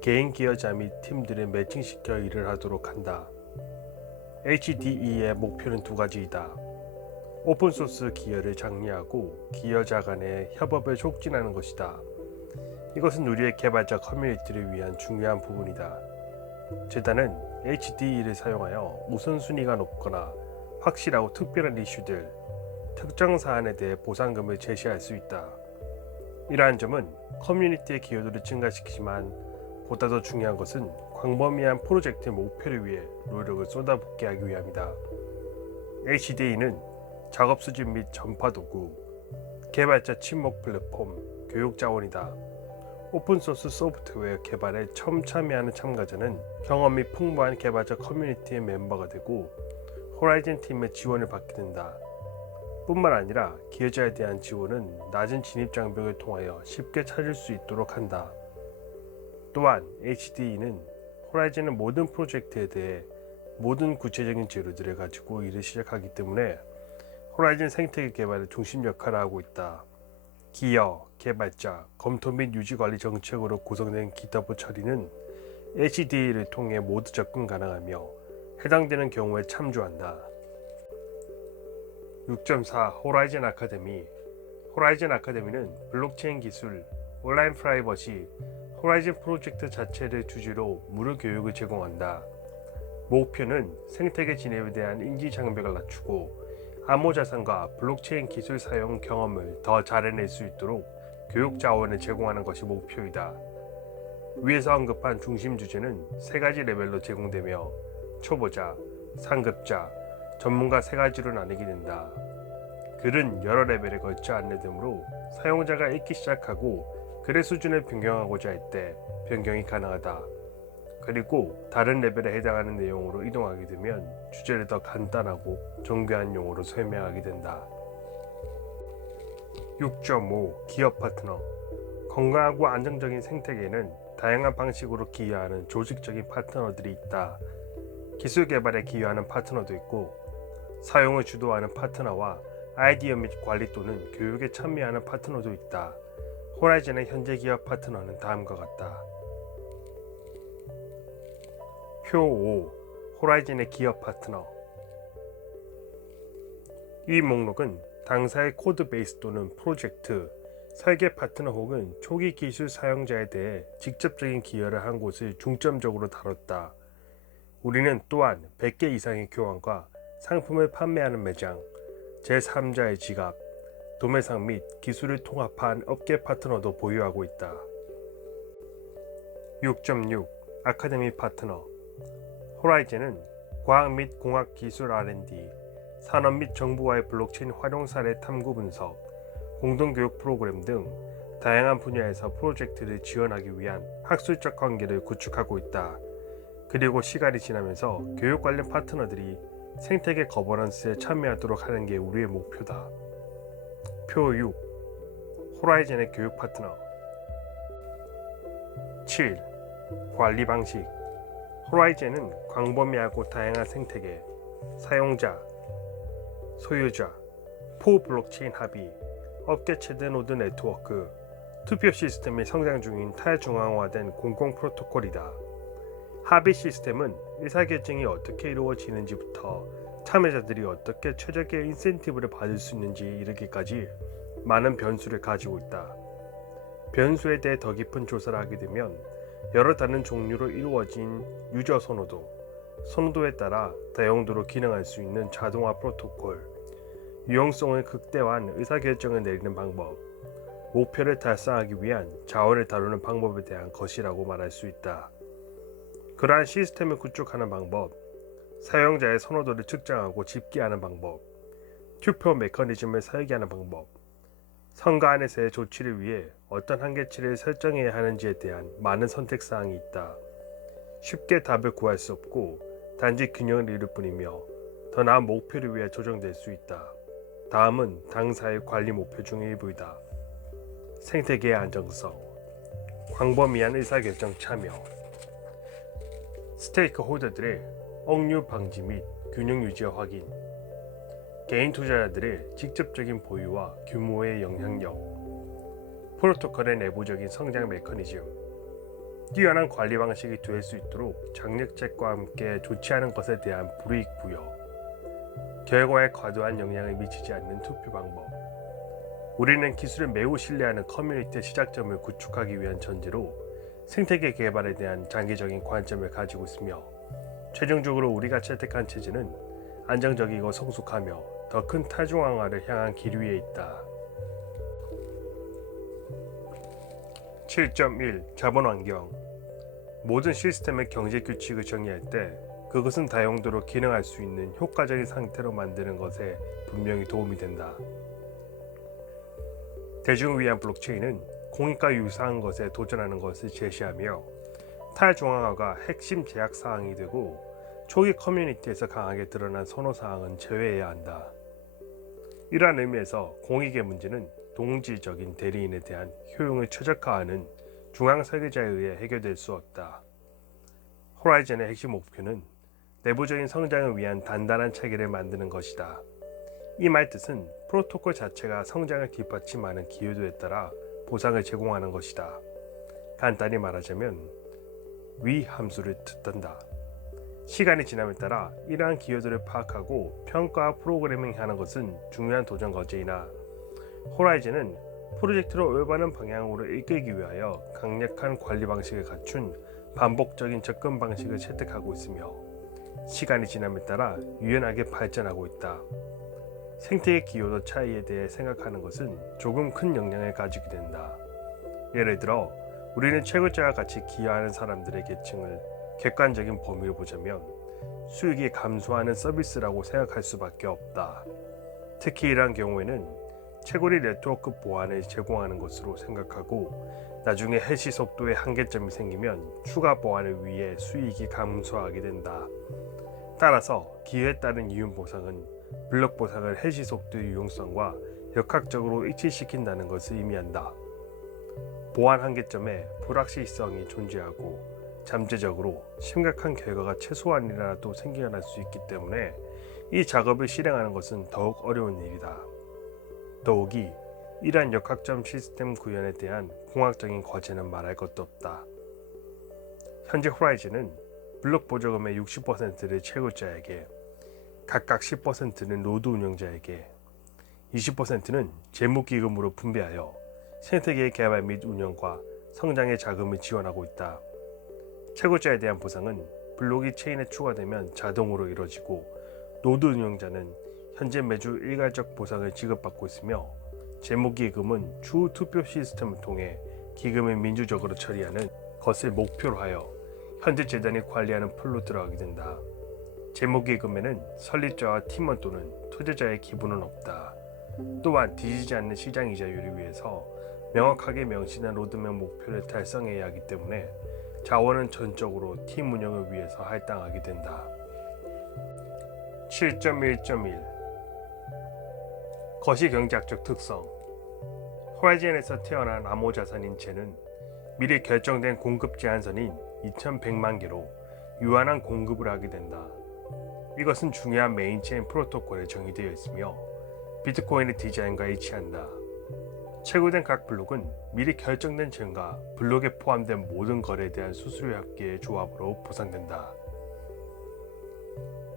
개인 기여자 및 팀들을 매칭시켜 일을 하도록 한다. HDE의 목표는 두 가지이다. 오픈소스 기여를 장려하고 기여자 간의 협업을 촉진하는 것이다. 이것은 우리의 개발자 커뮤니티를 위한 중요한 부분이다. 재단은 HDE를 사용하여 우선순위가 높거나 확실하고 특별한 이슈들, 특정 사안에 대해 보상금을 제시할 수 있다. 이러한 점은 커뮤니티의 기여도를 증가시키지만 보다 더 중요한 것은 광범위한 프로젝트의 목표를 위해 노력을 쏟아붓게 하기 위함이다. HDE는 작업 수집 및 전파 도구, 개발자 친목 플랫폼, 교육 자원이다. 오픈소스 소프트웨어 개발에 처음 참여하는 참가자는 경험이 풍부한 개발자 커뮤니티의 멤버가 되고 호라이즌 팀의 지원을 받게 된다. 뿐만 아니라 기여자에 대한 지원은 낮은 진입 장벽을 통하여 쉽게 찾을 수 있도록 한다. 또한 HDE는 호라이즌의 모든 프로젝트에 대해 모든 구체적인 재료들을 가지고 일을 시작하기 때문에 호라이즌 생태계 개발의 중심 역할을 하고 있다. 기여, 개발자, 검토 및 유지관리 정책으로 구성된 기타부 처리는 HDE를 통해 모두 접근 가능하며 해당되는 경우에 참조한다. 6.4 호라이즌 아카데미. 호라이즌 아카데미는 블록체인 기술, 온라인 프라이버시, 호라이즌 프로젝트 자체를 주제로 무료 교육을 제공한다. 목표는 생태계 진입에 대한 인지 장벽을 낮추고 암호자산과 블록체인 기술 사용 경험을 더 잘 해낼 수 있도록 교육 자원을 제공하는 것이 목표이다. 위에서 언급한 중심 주제는 3가지 레벨로 제공되며 초보자, 상급자, 전문가 3가지로 나뉘게 된다. 글은 여러 레벨에 걸쳐 안내되므로 사용자가 읽기 시작하고 글의 수준을 변경하고자 할 때 변경이 가능하다. 그리고 다른 레벨에 해당하는 내용으로 이동하게 되면 주제를 더 간단하고 정교한 용어로 설명하게 된다. 6.5 기업 파트너. 건강하고 안정적인 생태계에는 다양한 방식으로 기여하는 조직적인 파트너들이 있다. 기술 개발에 기여하는 파트너도 있고 사용을 주도하는 파트너와 아이디어 및 관리 또는 교육에 참여하는 파트너도 있다. 호라이즌의 현재 기업 파트너는 다음과 같다. 표 5. 호라이즌의 기업 파트너. 이 목록은 당사의 코드 베이스 또는 프로젝트, 설계 파트너 혹은 초기 기술 사용자에 대해 직접적인 기여를 한 곳을 중점적으로 다뤘다. 우리는 또한 100개 이상의 교환과 상품을 판매하는 매장, 제3자의 지갑, 도매상 및 기술을 통합한 업계 파트너도 보유하고 있다. 6.6 아카데미 파트너. 호라이즌은 과학 및 공학 기술 R&D, 산업 및 정부와의 블록체인 활용 사례 탐구 분석, 공동교육 프로그램 등 다양한 분야에서 프로젝트를 지원하기 위한 학술적 관계를 구축하고 있다. 그리고 시간이 지나면서 교육 관련 파트너들이 생태계 거버넌스에 참여하도록 하는 게 우리의 목표다. 표 6. 호라이즌의 교육 파트너. 7. 관리 방식. 호라이즌은 광범위하고 다양한 생태계, 사용자, 소유자, 포블록체인 합의, 업계 최대 노드 네트워크, 투표 시스템이 성장 중인 탈중앙화된 공공 프로토콜이다. 합의 시스템은 의사결정이 어떻게 이루어지는지부터 참여자들이 어떻게 최적의 인센티브를 받을 수 있는지 이르기까지 많은 변수를 가지고 있다. 변수에 대해 더 깊은 조사를 하게 되면 여러 다른 종류로 이루어진 유저 선호도, 선호도에 따라 다용도로 기능할 수 있는 자동화 프로토콜, 유용성을 극대화한 의사결정을 내리는 방법, 목표를 달성하기 위한 자원을 다루는 방법에 대한 것이라고 말할 수 있다. 그러한 시스템을 구축하는 방법, 사용자의 선호도를 측정하고 집계하는 방법, 투표 메커니즘을 설계하는 방법, 선거 안에서의 조치를 위해 어떤 한계치를 설정해야 하는지에 대한 많은 선택사항이 있다. 쉽게 답을 구할 수 없고 단지 균형을 이룰 뿐이며 더 나은 목표를 위해 조정될 수 있다. 다음은 당사의 관리 목표 중 일부이다. 생태계의 안정성, 광범위한 의사결정 참여, 스테이크 홀더들의 억류 방지 및 균형 유지 확인, 개인 투자자들의 직접적인 보유와 규모의 영향력, 프로토콜의 내부적인 성장 메커니즘, 뛰어난 관리 방식이 될 수 있도록 장려책과 함께 좋지 않은 것에 대한 불이익 부여, 결과에 과도한 영향을 미치지 않는 투표 방법. 우리는 기술을 매우 신뢰하는 커뮤니티의 시작점을 구축하기 위한 전제로 생태계 개발에 대한 장기적인 관점을 가지고 있으며 최종적으로 우리가 채택한 체제는 안정적이고 성숙하며 더 큰 탈중앙화를 향한 길 위에 있다. 7.1 자본 환경. 모든 시스템의 경제 규칙을 정의할 때 그것은 다용도로 기능할 수 있는 효과적인 상태로 만드는 것에 분명히 도움이 된다. 대중을 위한 블록체인은 공익과 유사한 것에 도전하는 것을 제시하며 탈중앙화가 핵심 제약 사항이 되고 초기 커뮤니티에서 강하게 드러난 선호 사항은 제외해야 한다. 이러한 의미에서 공익의 문제는 동지적인 대리인에 대한 효용을 최적화하는 중앙 설계자에 의해 해결될 수 없다. 호라이즌의 핵심 목표는 내부적인 성장을 위한 단단한 체계를 만드는 것이다. 이 말 뜻은 프로토콜 자체가 성장을 뒷받침하는 기여도에 따라 보상을 제공하는 것이다. 간단히 말하자면 위 함수를 뜻한다. 시간이 지남에 따라 이러한 기여도를 파악하고 평가와 프로그래밍하는 것은 중요한 도전 과제이나 호라이즌은 프로젝트를 올바른 방향으로 이끌기 위하여 강력한 관리 방식을 갖춘 반복적인 접근 방식을 채택하고 있으며 시간이 지남에 따라 유연하게 발전하고 있다. 생태계 기여도 차이에 대해 생각하는 것은 조금 큰 영향을 가지게 된다. 예를 들어 우리는 채굴자와 같이 기여하는 사람들의 계층을 객관적인 범위로 보자면 수익이 감소하는 서비스라고 생각할 수밖에 없다. 특히 이러한 경우에는 채굴이 네트워크 보안을 제공하는 것으로 생각하고 나중에 해시 속도에 한계점이 생기면 추가 보안을 위해 수익이 감소하게 된다. 따라서 기여에 따른 이윤 보상은 블록 보상을 해시 속도의 유용성과 역학적으로 일치시킨다는 것을 의미한다. 보안 한계점에 불확실성이 존재하고 잠재적으로 심각한 결과가 최소한이라도 생겨날 수 있기 때문에 이 작업을 실행하는 것은 더욱 어려운 일이다. 더욱이 이러한 역학점 시스템 구현에 대한 공학적인 과제는 말할 것도 없다. 현재 호라이즌은 블록 보조금의 60%를 채굴자에게, 각각 10%는 노드 운영자에게, 20%는 재무기금으로 분배하여 생태계의 개발 및 운영과 성장의 자금을 지원하고 있다. 채굴자에 대한 보상은 블록이 체인에 추가되면 자동으로 이루어지고 노드 운영자는 현재 매주 일괄적 보상을 지급받고 있으며 재무기금은 추후 투표 시스템을 통해 기금을 민주적으로 처리하는 것을 목표로 하여 현재 재단이 관리하는 풀로 들어가게 된다. 재무기금에는 설립자와 팀원 또는 투자자의 기부는 없다. 또한 뒤지지 않는 시장 이자율을 위해서 명확하게 명시된 로드맵 목표를 달성해야 하기 때문에 자원은 전적으로 팀 운영을 위해서 할당하게 된다. 7.1.1 거시경제학적 특성. 호라이즌에서 태어난 암호자산인 젠은 미리 결정된 공급 제한선인 2100만 개로 유한한 공급을 하게 된다. 이것은 중요한 메인체인 프로토콜에 정의되어 있으며 비트코인의 디자인과 일치한다. 채굴된 각 블록은 미리 결정된 젠과 블록에 포함된 모든 거래에 대한 수수료 합계의 조합으로 보상된다.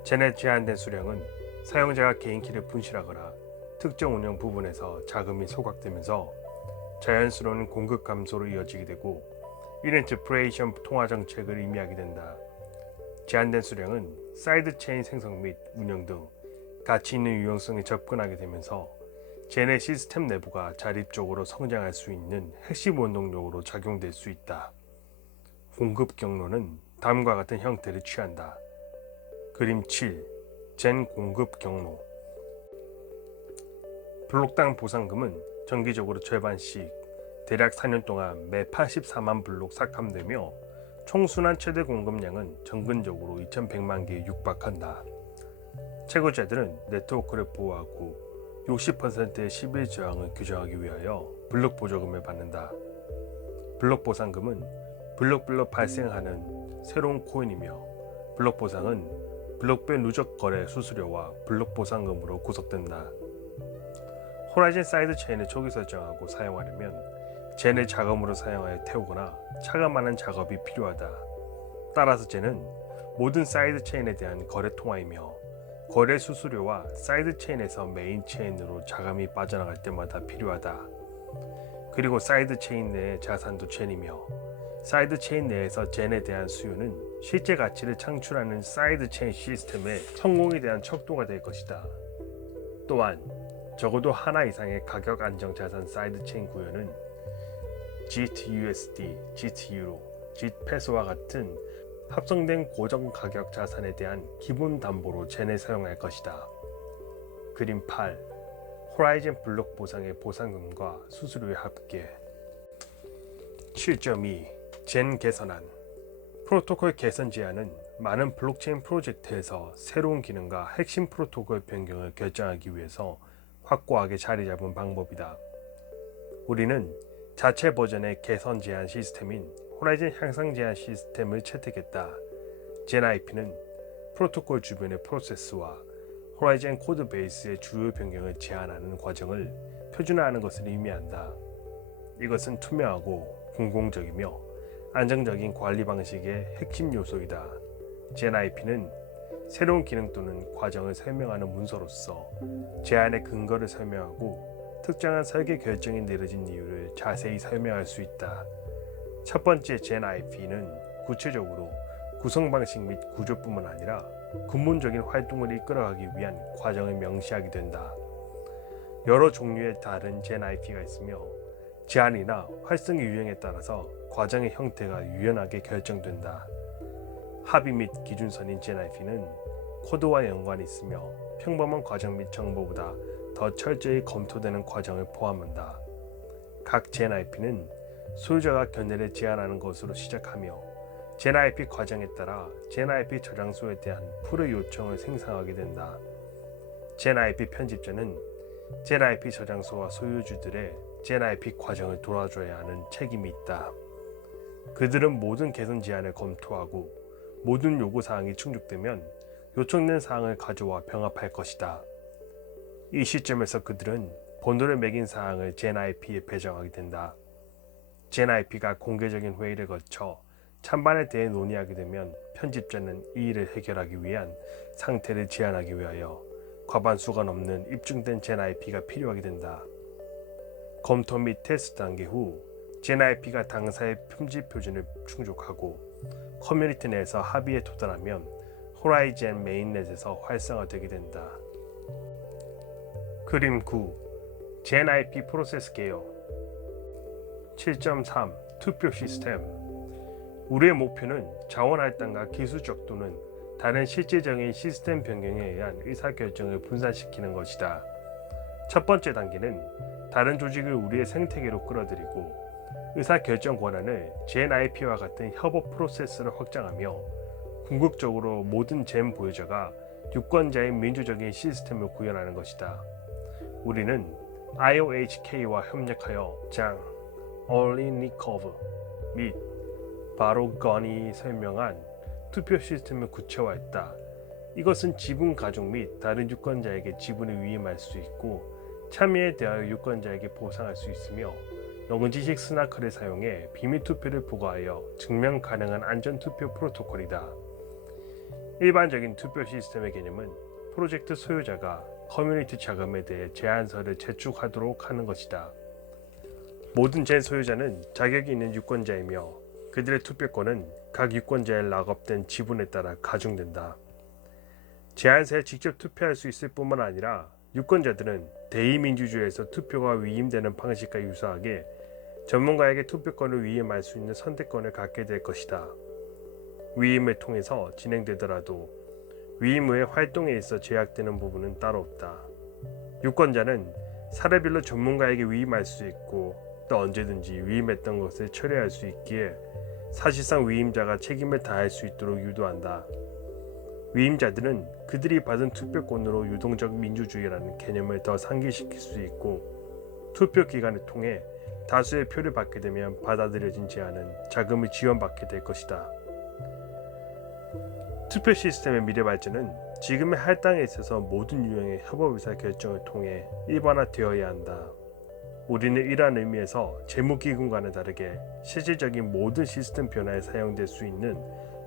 젠의 제한된 수량은 사용자가 개인키를 분실하거나 특정 운영 부분에서 자금이 소각되면서 자연스러운 공급 감소로 이어지게 되고 이는 디프레이션 통화 정책을 의미하게 된다. 제한된 수량은 사이드 체인 생성 및 운영 등 가치 있는 유용성에 접근하게 되면서 젠의 시스템 내부가 자립적으로 성장할 수 있는 핵심 원동력으로 작용될 수 있다. 공급 경로는 다음과 같은 형태를 취한다. 그림 7. 젠 공급 경로. 블록당 보상금은 정기적으로 절반씩 대략 4년 동안 매 84만 블록 삭감되며 총순환 최대 공급량은 정근적으로 2100만 개에 육박한다. 채굴자들은 네트워크를 보호하고 60%의 10일 저항을 규정하기 위하여 블록 보조금을 받는다. 블록 보상금은 블록별로 발생하는 새로운 코인이며 블록 보상은 블록별 누적 거래 수수료와 블록 보상금으로 구성된다. 호라이즌 사이드 체인을 초기 설정하고 사용하려면 젠을 자금으로 사용하여 태우거나 차감하는 작업이 필요하다. 따라서 젠은 모든 사이드 체인에 대한 거래 통화이며 거래 수수료와 사이드 체인에서 메인 체인으로 자금이 빠져나갈 때마다 필요하다. 그리고 사이드 체인 내의 자산도 젠이며 사이드 체인 내에서 젠에 대한 수요는 실제 가치를 창출하는 사이드 체인 시스템의 성공에 대한 척도가 될 것이다. 또한 적어도 하나 이상의 가격 안정 자산 사이드 체인 구현은 JIT-USD, JIT-EUR, JIT-PESO와 같은 합성된 고정 가격 자산에 대한 기본 담보로 젠을 사용할 것이다. 그림 8. 호라이즌 블록 보상의 보상금과 수수료의 합계. 7.2. 젠 개선안. 프로토콜 개선 제안은 많은 블록체인 프로젝트에서 새로운 기능과 핵심 프로토콜 변경을 결정하기 위해서 확고하게 자리 잡은 방법이다. 우리는 자체 버전의 개선 제한 시스템인 호라이즌 향상 제한 시스템을 채택했다. 젠 IP는 프로토콜 주변의 프로세스와 호라이즌 코드 베이스의 주요 변경을 제한하는 과정을 표준화하는 것을 의미한다. 이것은 투명하고 공공적이며 안정적인 관리 방식의 핵심 요소이다. 젠 IP는 새로운 기능 또는 과정을 설명하는 문서로서 제안의 근거를 설명하고 특정한 설계 결정이 내려진 이유를 자세히 설명할 수 있다. 첫 번째 젠 IP는 구체적으로 구성 방식 및 구조뿐만 아니라 근본적인 활동을 이끌어가기 위한 과정을 명시하게 된다. 여러 종류의 다른 젠 IP가 있으며 제한이나 활성의 유형에 따라서 과정의 형태가 유연하게 결정된다. 합의 및 기준선인 젠 IP는 코드와 연관이 있으며 평범한 과정 및 정보보다 더 철저히 검토되는 과정을 포함한다. 각 젠 IP는 소유자가 견해를 제안하는 것으로 시작하며 젠 IP 과정에 따라 젠 IP 저장소에 대한 풀의 요청을 생성하게 된다. 젠 IP 편집자는 젠 IP 저장소와 소유주들의 젠 IP 과정을 돌아줘야 하는 책임이 있다. 그들은 모든 개선 제안을 검토하고 모든 요구사항이 충족되면 요청된 사항을 가져와 병합할 것이다. 이 시점에서 그들은 번호를 매긴 사항을 젠 IP에 배정하게 된다. 젠 IP가 공개적인 회의를 거쳐 찬반에 대해 논의하게 되면 편집자는 이 일을 해결하기 위한 상태를 제안하기 위하여 과반수가 넘는 입증된 젠 IP가 필요하게 된다. 검토 및 테스트 단계 후 젠 IP가 당사의 품질 표준을 충족하고 커뮤니티 내에서 합의에 도달하면 호라이즌 메인넷에서 활성화되게 된다. 그림 9. 젠 IP 프로세스 개요. 7.3. 투표 시스템. 우리의 목표는 자원 할당과 기술적 또는 다른 실질적인 시스템 변경에 의한 의사결정을 분산시키는 것이다. 첫 번째 단계는 다른 조직을 우리의 생태계로 끌어들이고 의사결정 권한을 젠 IP와 같은 협업 프로세스를 확장하며 궁극적으로 모든 젠 보유자가 유권자의 민주적인 시스템을 구현하는 것이다. 우리는 IOHK와 협력하여 장 올리니코브 및 바로건이 설명한 투표 시스템을 구체화했다. 이것은 지분 가족 및 다른 유권자에게 지분을 위임할 수 있고 참여에 대하여 유권자에게 보상할 수 있으며 영지식 스나크를 사용해 비밀 투표를 부과하여 증명 가능한 안전 투표 프로토콜이다. 일반적인 투표 시스템의 개념은 프로젝트 소유자가 커뮤니티 자금에 대해 제안서를 제출하도록 하는 것이다. 모든 젠 소유자는 자격이 있는 유권자이며 그들의 투표권은 각 유권자의 락업된 지분에 따라 가중된다. 제안서에 직접 투표할 수 있을 뿐만 아니라 유권자들은 대의민주주의에서 투표가 위임되는 방식과 유사하게 전문가에게 투표권을 위임할 수 있는 선택권을 갖게 될 것이다. 위임을 통해서 진행되더라도 위임 후의 활동에 있어 제약되는 부분은 따로 없다. 유권자는 사례별로 전문가에게 위임할 수 있고 또 언제든지 위임했던 것을 철회할 수 있기에 사실상 위임자가 책임을 다할 수 있도록 유도한다. 위임자들은 그들이 받은 투표권으로 유동적 민주주의라는 개념을 더 상기시킬 수 있고 투표 기간을 통해 다수의 표를 받게 되면 받아들여진 제안은 자금을 지원받게 될 것이다. 투표 시스템의 미래 발전은 지금의 할당에 있어서 모든 유형의 협업 의사 결정을 통해 일반화되어야 한다. 우리는 이러한 의미에서 재무기금과는 다르게 실질적인 모든 시스템 변화에 사용될 수 있는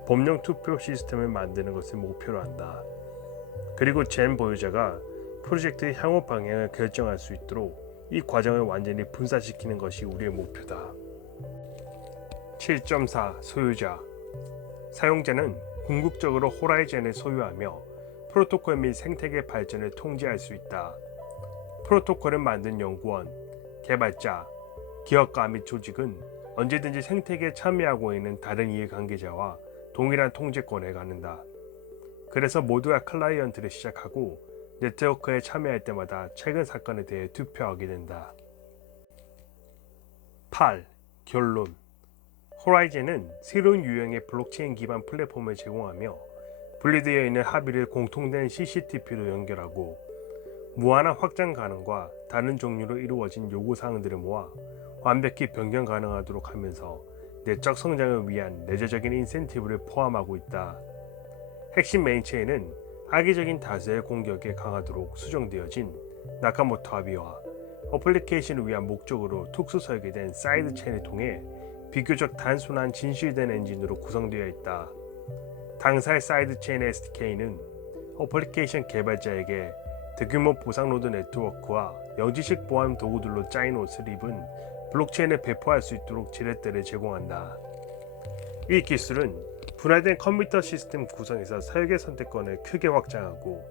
법령 투표 시스템을 만드는 것을 목표로 한다. 그리고 젠 보유자가 프로젝트의 향후 방향을 결정할 수 있도록 이 과정을 완전히 분산시키는 것이 우리의 목표다. 7.4 소유자. 사용자는 궁극적으로 호라이즌을 소유하며 프로토콜 및 생태계 발전을 통제할 수 있다. 프로토콜을 만든 연구원, 개발자, 기업가 및 조직은 언제든지 생태계에 참여하고 있는 다른 이해관계자와 동일한 통제권을 갖는다. 그래서 모두가 클라이언트를 시작하고 네트워크에 참여할 때마다 최근 사건에 대해 투표하게 된다. 8. 결론. 호라이즌은 새로운 유형의 블록체인 기반 플랫폼을 제공하며 분리되어 있는 합의를 공통된 CCTP로 연결하고 무한한 확장 가능과 다른 종류로 이루어진 요구사항들을 모아 완벽히 변경 가능하도록 하면서 내적 성장을 위한 내재적인 인센티브를 포함하고 있다. 핵심 메인체인은 악의적인 다수의 공격에 강하도록 수정되어진 나카모토 합의와 어플리케이션을 위한 목적으로 특수 설계된 사이드 체인을 통해 비교적 단순한 진실된 엔진으로 구성되어 있다. 당사의 사이드 체인 SDK는 어플리케이션 개발자에게 대규모 보상 노드 네트워크와 영지식 보안 도구들로 짜인 옷을 입은 블록체인을 배포할 수 있도록 지렛대를 제공한다. 이 기술은 분할된 컴퓨터 시스템 구성에서 설계 선택권을 크게 확장하고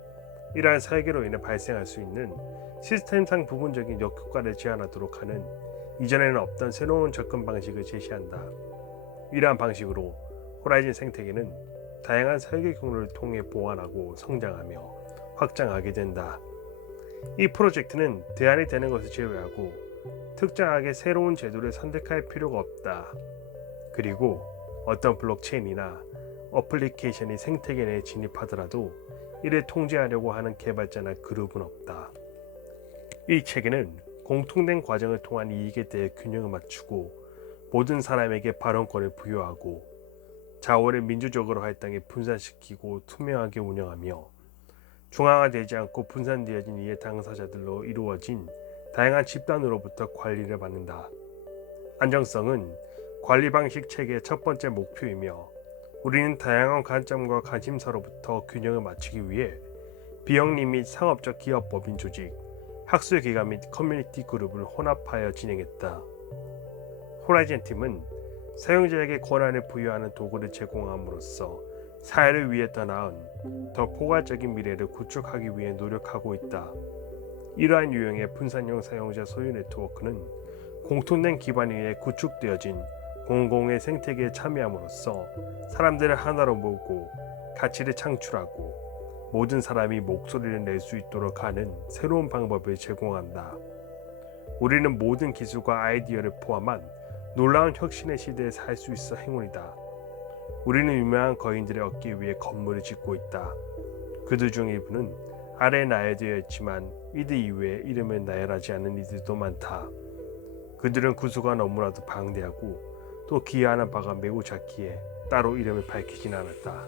이러한 설계로 인해 발생할 수 있는 시스템상 부분적인 역효과를 제한하도록 하는 이전에는 없던 새로운 접근 방식을 제시한다. 이러한 방식으로 호라이즌 생태계는 다양한 설계 경로를 통해 보완하고 성장하며 확장하게 된다. 이 프로젝트는 대안이 되는 것을 제외하고 특정하게 새로운 제도를 선택할 필요가 없다. 그리고 어떤 블록체인이나 어플리케이션이 생태계 내에 진입하더라도 이를 통제하려고 하는 개발자나 그룹은 없다. 이 체계는 공통된 과정을 통한 이익에 대해 균형을 맞추고 모든 사람에게 발언권을 부여하고 자원을 민주적으로 할당해 분산시키고 투명하게 운영하며 중앙화되지 않고 분산되어진 이해 당사자들로 이루어진 다양한 집단으로부터 관리를 받는다. 안정성은 관리 방식 체계의 첫 번째 목표이며 우리는 다양한 관점과 관심사로부터 균형을 맞추기 위해 비영리 및 상업적 기업 법인 조직, 학술기관 및 커뮤니티 그룹을 혼합하여 진행했다. 호라이즌 팀은 사용자에게 권한을 부여하는 도구를 제공함으로써 사회를 위해 더 나은, 더 포괄적인 미래를 구축하기 위해 노력하고 있다. 이러한 유형의 분산형 사용자 소유 네트워크는 공통된 기반 위에 구축되어진 공공의 생태계에 참여함으로써 사람들을 하나로 모으고 가치를 창출하고 모든 사람이 목소리를 낼 수 있도록 하는 새로운 방법을 제공한다. 우리는 모든 기술과 아이디어를 포함한 놀라운 혁신의 시대에 살 수 있어 행운이다. 우리는 유명한 거인들의 어깨 위에 건물을 짓고 있다. 그들 중 일부는 아래에 나열되어 있지만 이들 이외에 이름을 나열하지 않은 이들도 많다. 그들은 구수가 너무나도 방대하고 또 기여하는 바가 매우 작기에 따로 이름을 밝히진 않았다.